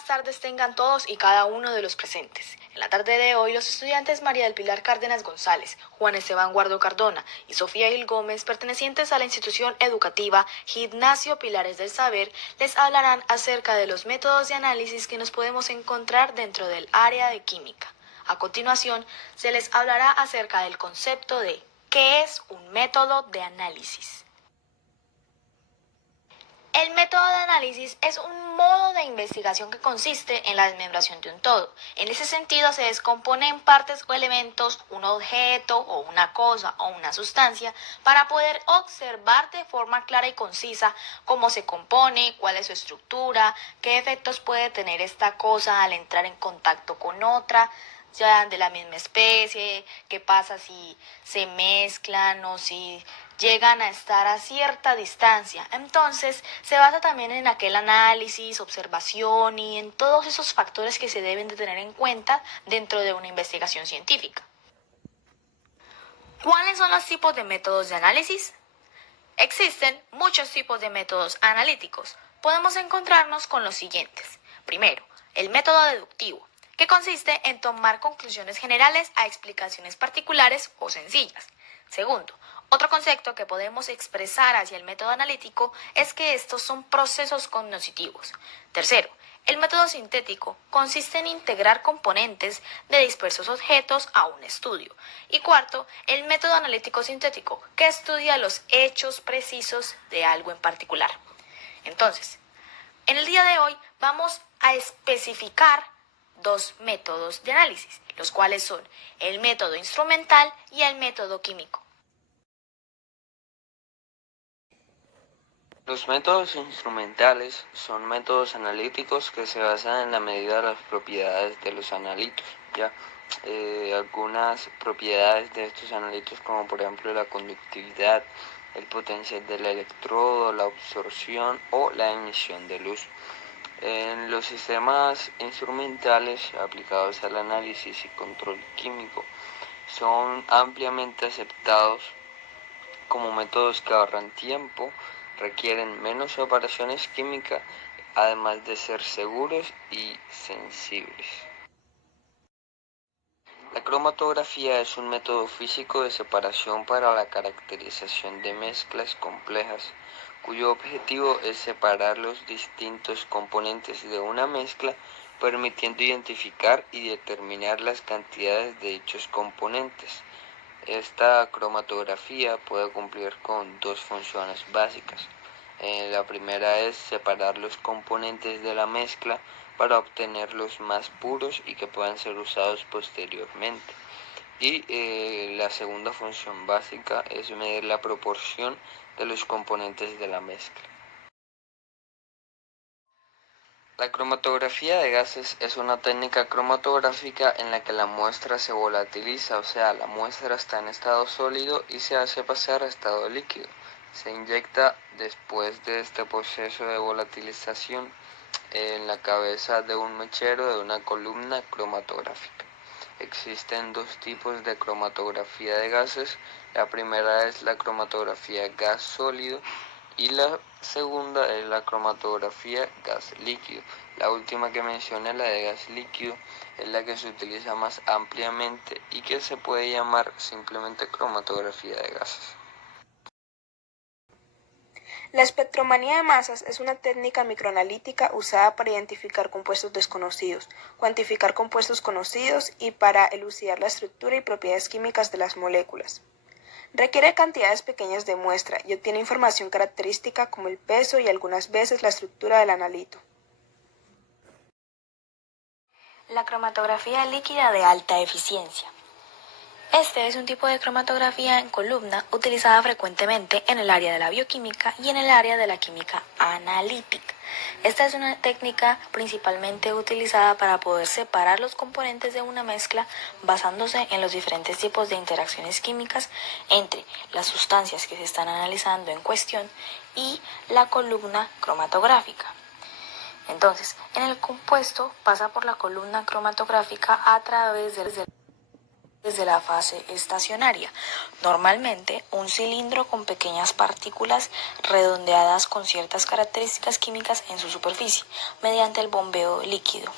buenas tardes tengan todos y cada uno de los presentes. En la tarde de hoy, los estudiantes María del Pilar Cárdenas González, Juan Esteban Guardo Cardona y Sofía Gil Gómez, pertenecientes a la institución educativa Gimnasio Pilares del Saber, les hablarán acerca de los métodos de análisis que nos podemos encontrar dentro del área de química. A continuación, se les hablará acerca del concepto de ¿qué es un método de análisis? El método de análisis es un modo de investigación que consiste en la desmembración de un todo. En ese sentido, se descompone en partes o elementos un objeto o una cosa o una sustancia para poder observar de forma clara y concisa cómo se compone, cuál es su estructura, qué efectos puede tener esta cosa al entrar en contacto con otra, sean de la misma especie, qué pasa si se mezclan o si llegan a estar a cierta distancia. Entonces, se basa también en aquel análisis, observación y en todos esos factores que se deben de tener en cuenta dentro de una investigación científica. ¿Cuáles son los tipos de métodos de análisis? Existen muchos tipos de métodos analíticos. Podemos encontrarnos con los siguientes. Primero, el método deductivo, que consiste en tomar conclusiones generales a explicaciones particulares o sencillas. Segundo, otro concepto que podemos expresar hacia el método analítico es que estos son procesos cognitivos. Tercero, el método sintético consiste en integrar componentes de dispersos objetos a un estudio. Y cuarto, el método analítico sintético, que estudia los hechos precisos de algo en particular. Entonces, en el día de hoy vamos a especificar dos métodos de análisis, los cuales son el método instrumental y el método químico. Los métodos instrumentales son métodos analíticos que se basan en la medida de las propiedades de los analitos, ¿ya? Algunas propiedades de estos analitos, como por ejemplo la conductividad, el potencial del electrodo, la absorción o la emisión de luz. En los sistemas instrumentales aplicados al análisis y control químico son ampliamente aceptados como métodos que ahorran tiempo, requieren menos operaciones químicas, además de ser seguros y sensibles. La cromatografía es un método físico de separación para la caracterización de mezclas complejas, cuyo objetivo es separar los distintos componentes de una mezcla, permitiendo identificar y determinar las cantidades de dichos componentes. Esta cromatografía puede cumplir con dos funciones básicas. La primera es separar los componentes de la mezcla para obtener los más puros y que puedan ser usados posteriormente. Y la segunda función básica es medir la proporción de los componentes de la mezcla. La cromatografía de gases es una técnica cromatográfica en la que la muestra se volatiliza, o sea, la muestra está en estado sólido y se hace pasar a estado líquido. Se inyecta después de este proceso de volatilización en la cabeza de un mechero de una columna cromatográfica. Existen dos tipos de cromatografía de gases. La primera es la cromatografía gas sólido y la segunda es la cromatografía gas líquido. La última que mencioné, la de gas líquido, es la que se utiliza más ampliamente y que se puede llamar simplemente cromatografía de gases. La espectromanía de masas es una técnica microanalítica usada para identificar compuestos desconocidos, cuantificar compuestos conocidos y para elucidar la estructura y propiedades químicas de las moléculas. Requiere cantidades pequeñas de muestra y obtiene información característica como el peso y algunas veces la estructura del analito. La cromatografía líquida de alta eficiencia. Este es un tipo de cromatografía en columna utilizada frecuentemente en el área de la bioquímica y en el área de la química analítica. Esta es una técnica principalmente utilizada para poder separar los componentes de una mezcla basándose en los diferentes tipos de interacciones químicas entre las sustancias que se están analizando en cuestión y la columna cromatográfica. Entonces, en el compuesto pasa por la columna cromatográfica a través del desde la fase estacionaria. Normalmente, un cilindro con pequeñas partículas redondeadas con ciertas características químicas en su superficie, mediante el bombeo líquido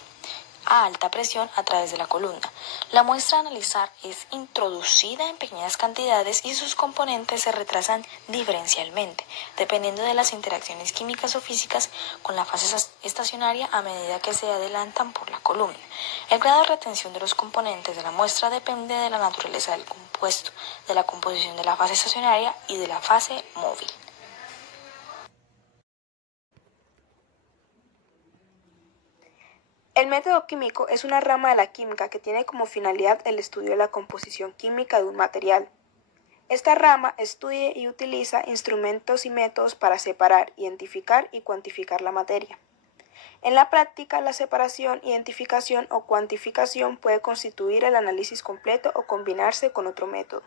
a alta presión a través de la columna. La muestra a analizar es introducida en pequeñas cantidades y sus componentes se retrasan diferencialmente, dependiendo de las interacciones químicas o físicas con la fase estacionaria a medida que se adelantan por la columna. El grado de retención de los componentes de la muestra depende de la naturaleza del compuesto, de la composición de la fase estacionaria y de la fase móvil. El método químico es una rama de la química que tiene como finalidad el estudio de la composición química de un material. Esta rama estudia y utiliza instrumentos y métodos para separar, identificar y cuantificar la materia. En la práctica, la separación, identificación o cuantificación puede constituir el análisis completo o combinarse con otro método.